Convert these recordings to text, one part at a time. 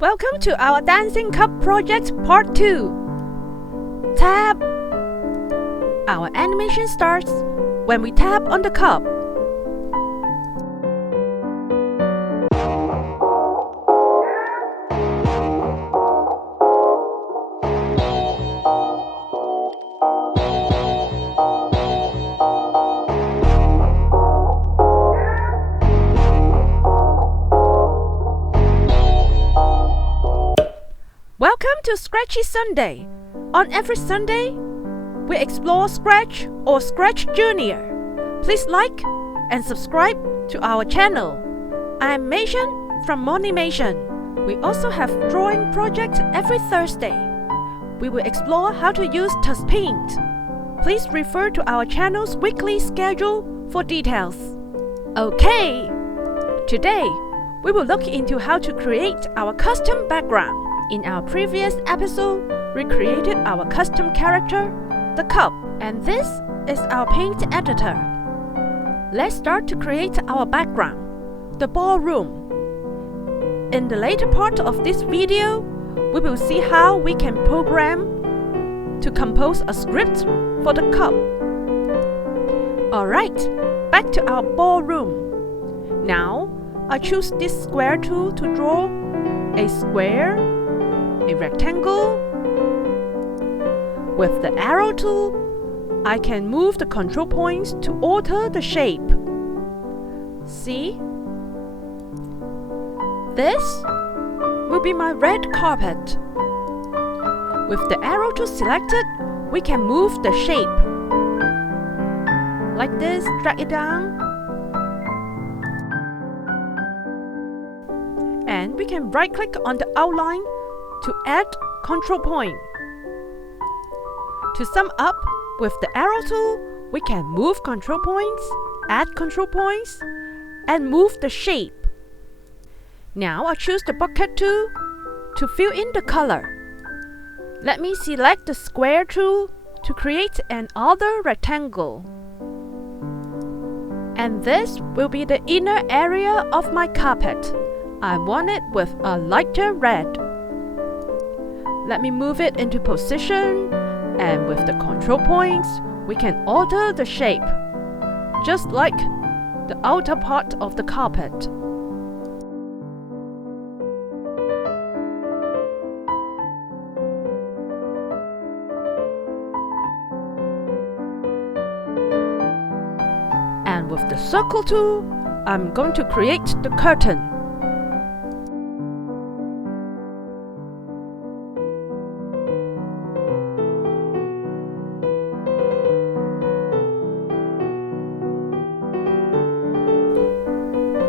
Welcome to our Dancing Cup Project Part 2. Tap. Our animation starts when we tap on the cup. Welcome to Scratchy Sunday. On every Sunday, we explore Scratch or ScratchJr. Please like and subscribe to our channel. I am Mason from Moni. We also have drawing project every Thursday. We will explore how to use touch paint. Please refer to our channel's weekly schedule for details. Okay, today we will look into how to create our custom background. In our previous episode, we created our custom character, the cup, and this is our paint editor. Let's start to create our background, the ballroom. In the later part of this video, we will see how we can program to compose a script for the cup. Alright, back to our ballroom. Now, I choose this square tool to draw a square, a rectangle. With the arrow tool, I can move the control points to alter the shape. See? This will be my red carpet. With the arrow tool selected, we can move the shape. Like this, drag it down. And we can right-click on the outline to add control point. To sum up, with the arrow tool, we can move control points, add control points, and move the shape. Now I choose the bucket tool to fill in the color. Let me select the square tool to create another rectangle. And this will be the inner area of my carpet. I want it with a lighter red. Let me move it into position, and with the control points, we can alter the shape, just like the outer part of the carpet. And with the circle tool, I'm going to create the curtain.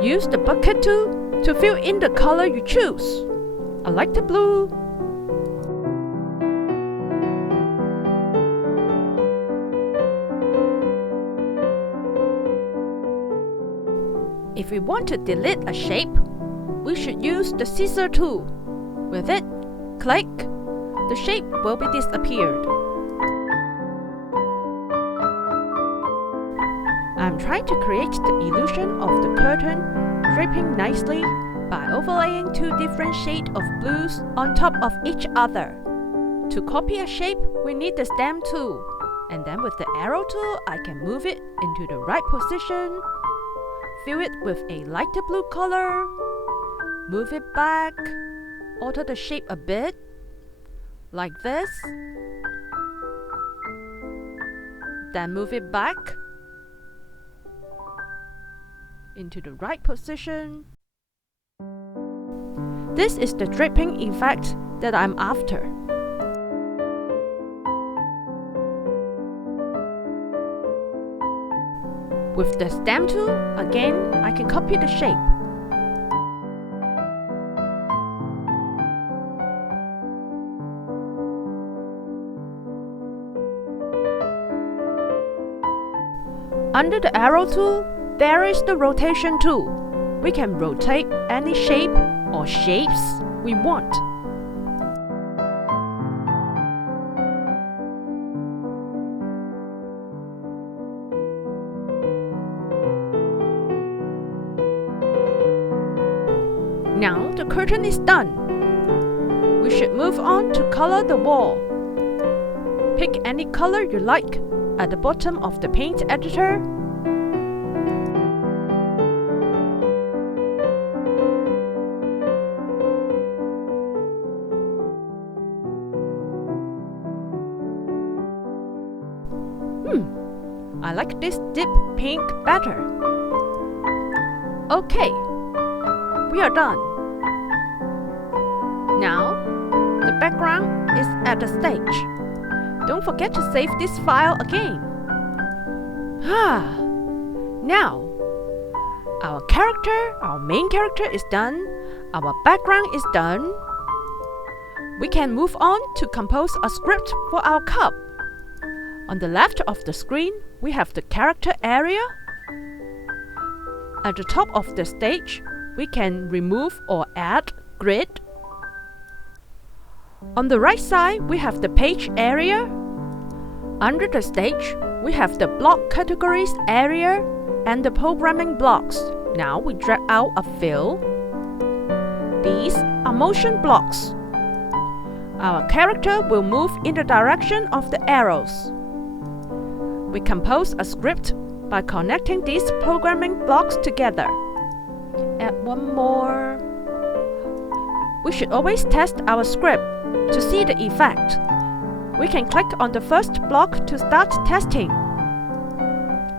Use the bucket tool to fill in the color you choose. I like the blue. If we want to delete a shape, we should use the scissor tool. With it, click, the shape will be disappeared. I'm trying to create the illusion of the curtain draping nicely by overlaying two different shades of blues on top of each other. To copy a shape, we need the stamp tool, and then with the arrow tool, I can move it into the right position, fill it with a lighter blue color, move it back, alter the shape a bit, like this, then move it back into the right position. This is the draping effect that I'm after. With the stamp tool, again, I can copy the shape. Under the arrow tool, there is the rotation tool. We can rotate any shape or shapes we want. Now the curtain is done. We should move on to color the wall. Pick any color you like at the bottom of the paint editor. I like this deep pink better. Okay, we are done. Now, the background is at the stage. Don't forget to save this file again. Now, our main character is done. Our background is done. We can move on to compose a script for our cup. On the left of the screen, we have the character area. At the top of the stage, we can remove or add grid. On the right side, we have the page area. Under the stage, we have the block categories area and the programming blocks. Now we drag out a fill. These are motion blocks. Our character will move in the direction of the arrows. We compose a script by connecting these programming blocks together. Add one more. We should always test our script to see the effect. We can click on the first block to start testing.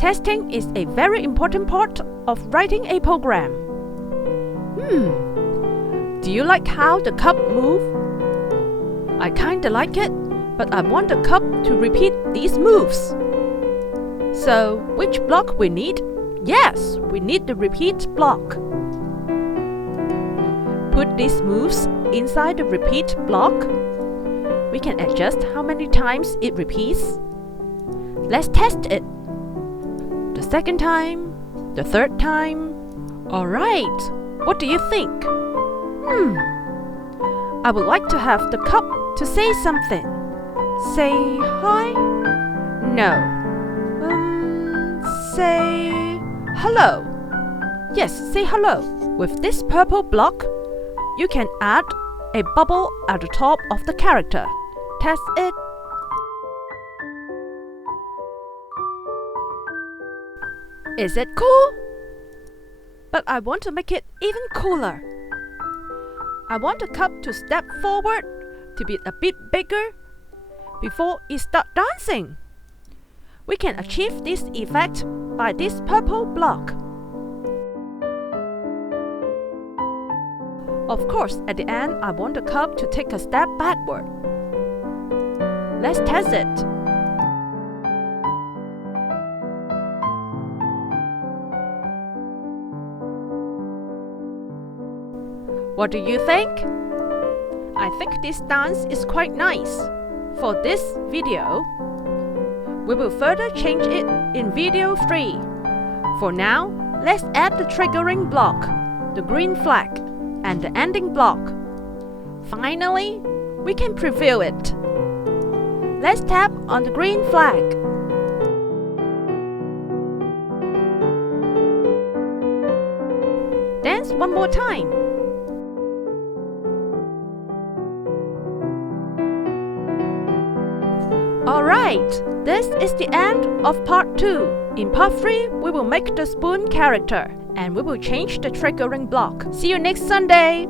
Testing is a very important part of writing a program. Do you like how the cup moves? I kinda like it, but I want the cup to repeat these moves. So, which block we need? Yes, we need the repeat block. Put these moves inside the repeat block. We can adjust how many times it repeats. Let's test it. The second time, the third time. Alright, what do you think? I would like to have the cup to say something. Say hi? No. Say hello. Yes, say hello. With this purple block, you can add a bubble at the top of the character. Test it. Is it cool? But I want to make it even cooler. I want the cup to step forward to be a bit bigger before it starts dancing. We can achieve this effect by this purple block. Of course, at the end, I want the cup to take a step backward. Let's test it. What do you think? I think this dance is quite nice. For this video, we will further change it in video 3. For now, let's add the triggering block, the green flag, and the ending block. Finally, we can preview it. Let's tap on the green flag. Dance one more time. Alright, this is the end of part 2. In part 3, we will make the spoon character and we will change the triggering block. See you next Sunday!